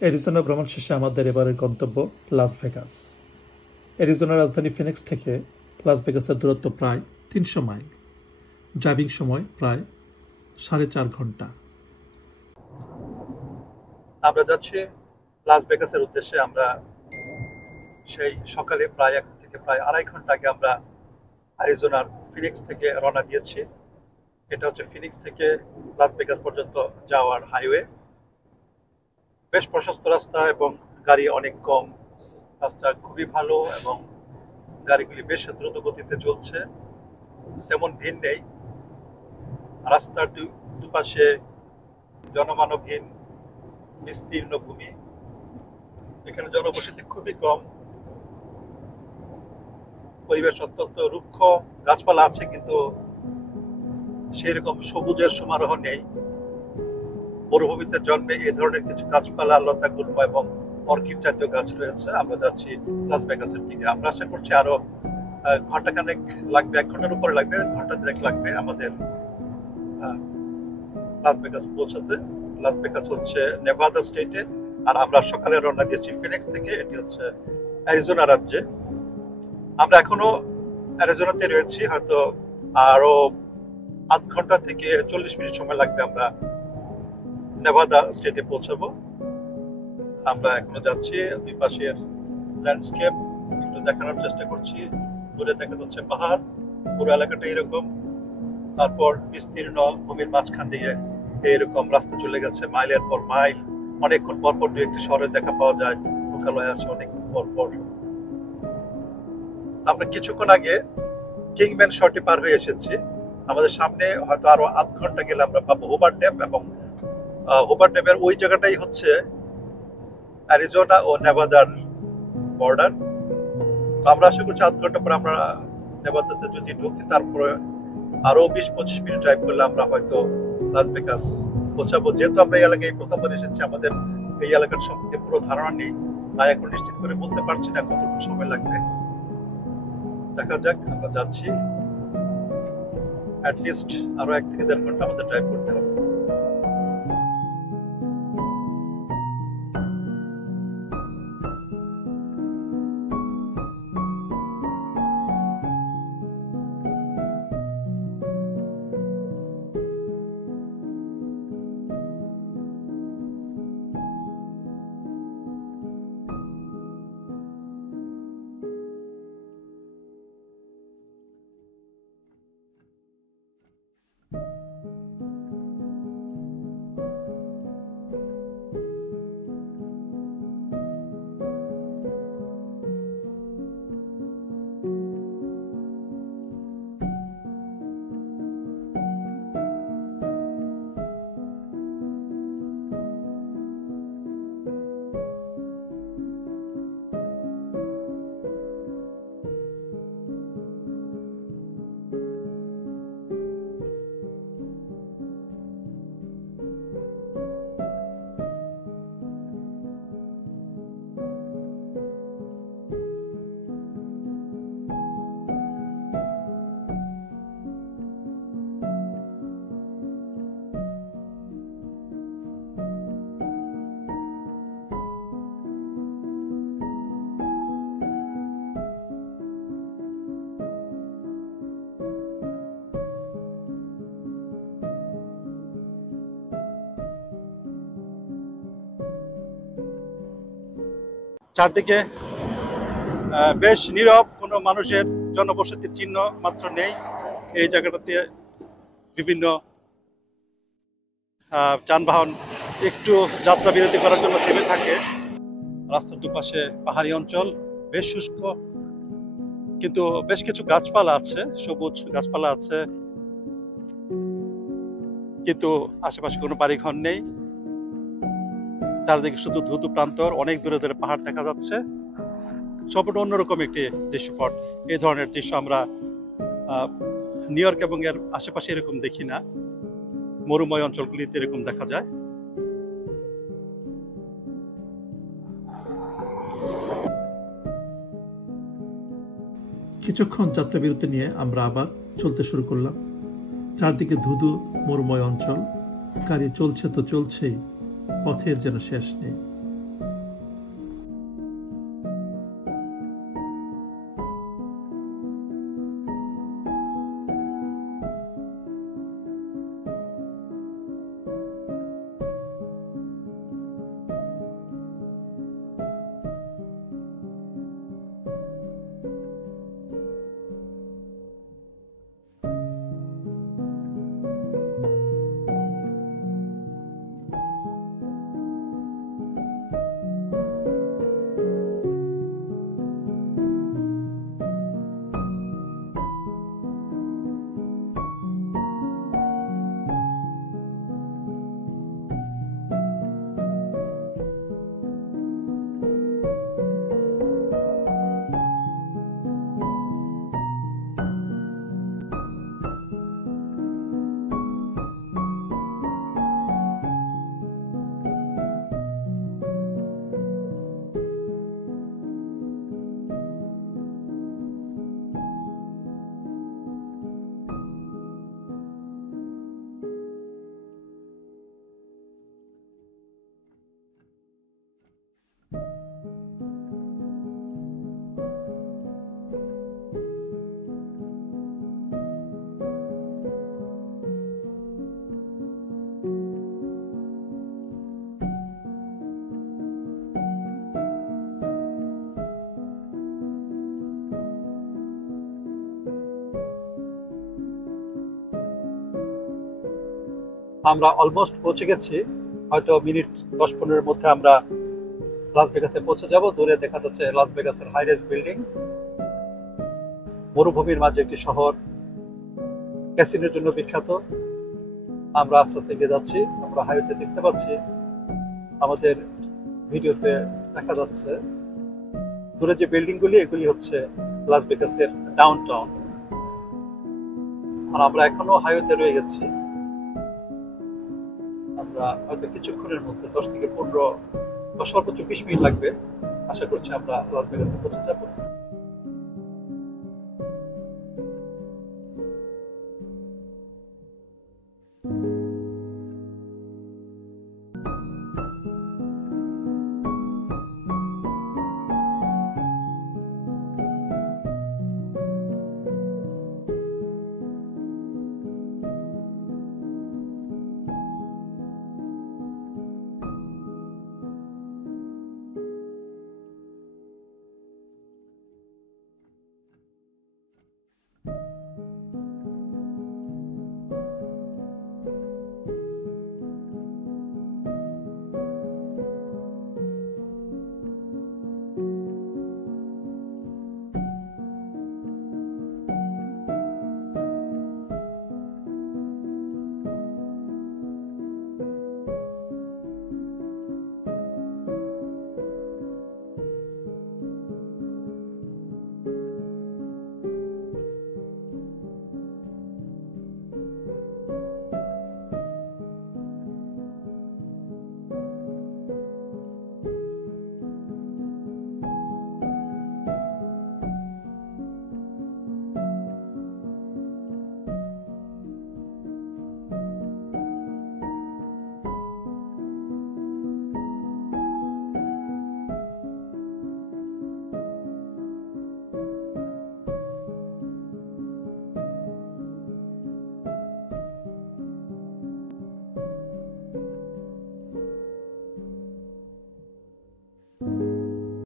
Arizona ভ্রমণ শেষে আমাদের এবারের গন্তব্য লাস ভেগাস। অ্যারিজোনার রাজধানী ফিনিক্স থেকে লাস ভেগাসের দূরত্ব প্রায় ৩০০ মাইল। ড্রাইভিং সময় প্রায় ৪.৫ ঘন্টা। আমরা যাচ্ছি লাস ভেগাসের উদ্দেশ্যে। আমরা সেই সকালে প্রায় ১ থেকে প্রায় ২.৫ ঘন্টা আগে আমরা অ্যারিজোনার ফিনিক্স থেকে রওনা দিয়েছি। এটা হচ্ছে ফিনিক্স থেকে লাস ভেগাস পর্যন্ত যাওয়ার হাইওয়ে। বেশ প্রশস্ত রাস্তা এবং গাড়ি অনেক কম। রাস্তা খুবই ভালো এবং গাড়িগুলি বেশ দ্রুত গতিতে চলছে, তেমন ভিড় নেই। রাস্তার দুপাশে জনমানবহীন বিস্তীর্ণ ভূমি। এখানে জনবসতি খুবই কম। পরিবেশ অত্যন্ত রুক্ষ, গাছপালা আছে কিন্তু সেরকম সবুজের সমারোহ নেই। মরুভূমিতে জন্মে এই ধরনের কিছু গাছপালা, লতা গুল্ম এবং অর্কিড জাতীয় গাছ রয়েছে। আমরা যাচ্ছি লাস ভেগাসের দিকে। আমরা আশা করছি আরো ঘন্টাখানেক লাগবে, ১ ঘন্টার উপরে লাগবে, ঘন্টা ২ লাগবে আমাদের লাস ভেগাস পৌঁছাতে। লাস ভেগাস হচ্ছে নেভাদা স্টেটে, আর আমরা সকালে রওনা দিয়েছি ফিনিক্স থেকে। এটি হচ্ছে অ্যারিজোনা রাজ্যে। আমরা এখনো অ্যারিজোনাতে রয়েছি, হয়তো আরো ৮ ঘন্টা থেকে ৪০ মিনিট সময় লাগবে আমরা নেভাদা স্টেটে পৌঁছাবো। আমরা এখনো যাচ্ছি। দুই পাশের ল্যান্ডস্কেপ একটু দেখানোর চেষ্টা করছি। দূরে দেখা যাচ্ছে পাহাড়, পুরো এলাকাটা এরকম। তারপর বিস্তীর্ণ ভূমির মাঝখান দিয়ে এরকম রাস্তা চলে গেছে মাইলের পর মাইল। অনেকক্ষণ পর পর দু একটি শহরের দেখা পাওয়া যায়, লোকালয় আছে অনেকক্ষণ পর পর। আমরা কিছুক্ষণ আগে কিংম্যান শহরটি পার হয়ে এসেছি। আমাদের সামনে হয়তো আরো ৮ ঘন্টা গেলে আমরা পাবো হোবার্ট ড্যাম, এবং হোবার্ট ড্যামের ওই জায়গাটাই হচ্ছে অ্যারিজোনা ও নেভাদার বর্ডার। তো আমরা আশা করছি ৮ ঘন্টা পরে আমরা নেভাদাতে যদি ঢুকি, তারপরে আরো ২০-২৫ মিনিট ড্রাইভ করলে আমরা হয়তো লাস ভেগাস পৌঁছাবো। যেহেতু আমরা এই এলাকায় প্রথমবার এসেছি, আমাদের এই এলাকার সম্পর্কে পুরো ধারণা নেই, তাই এখন নিশ্চিত করে বলতে পারছি না কতক্ষণ সময় লাগবে। দেখা যাক, আমরা যাচ্ছি। অ্যাটলিস্ট আরো ১ থেকে ১.৫ ঘন্টা আমাদের ড্রাইভ করতে হবে। চারদিকে বেশ নীরব, কোনো মানুষের জনবসতির চিহ্ন মাত্র নেই। এই জায়গাটাতে বিভিন্ন যানবাহন একটু যাত্রা বিরতি করার জন্য থেমে থাকে। রাস্তার দুপাশে পাহাড়ি অঞ্চল, বেশ শুষ্ক, কিন্তু বেশ কিছু গাছপালা আছে, সবুজ গাছপালা আছে, কিন্তু আশেপাশে কোনো বাড়িঘর নেই। চারদিকে শুধু ধুধু প্রান্তর, অনেক দূরে দূরে পাহাড় দেখা যাচ্ছে। সম্পূর্ণ অন্যরকম একটি দৃশ্যপট। এই ধরনের দৃশ্য আমরা নিউ ইয়র্ক এবং এর আশেপাশে এরকম দেখি না। মরুময় অঞ্চলগুলিতে এরকম দেখা যায়। কিছুক্ষণ যাত্রা বিরতি নিয়ে আমরা আবার চলতে শুরু করলাম। চারদিকে ধুধু মরুময় অঞ্চল, গাড়ি চলছে তো চলছেই, পথের যেন শেষ নেই। আমরা অলমোস্ট পৌঁছে গেছি, হয়তো মিনিট 10-15 মধ্যে আমরা লাস ভেগাসে পৌঁছে যাব। দূরে দেখা যাচ্ছে লাস ভেগাসের হাইরাইজ বিল্ডিং, মরুভূমির মাঝে একটি শহর, ক্যাসিনোর জন্য বিখ্যাত। আমরা আস্তে আস্তে এগিয়ে যাচ্ছি। আমরা হাইওয়েতে দেখতে পাচ্ছি, আমাদের ভিডিওতে দেখা যাচ্ছে দূরে যে বিল্ডিংগুলি, এগুলি হচ্ছে লাস ভেগাসের ডাউনটাউন। আর আমরা এখনো হাইওয়েতে রয়ে গেছি। আমরা হয়তো কিছুক্ষণের মধ্যে 10 থেকে 15 বা সর্বোচ্চ 20 মিনিট লাগবে। আশা করছি আমরা লাস ভেগাসে পৌঁছে যাব।